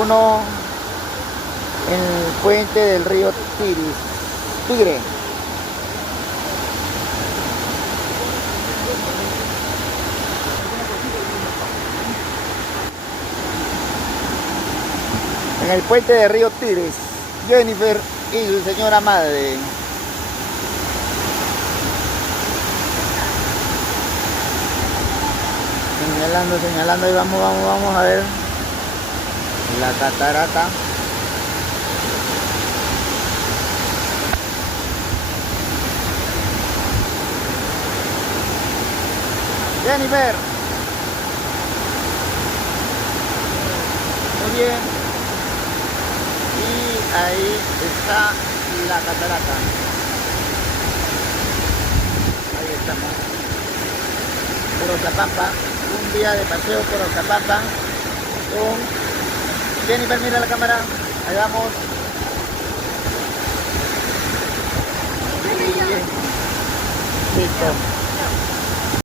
uno en el puente del río Tigre. En el puente del río Tigres, Jennifer y su señora madre. Señalando, y vamos a ver la catarata. Jennifer. Muy bien. Y ahí está la catarata. Ahí estamos. Por Oxapampa. Un día de paseo por Oxapampa con Jennifer. Mira la cámara. Ahí vamos. Listo.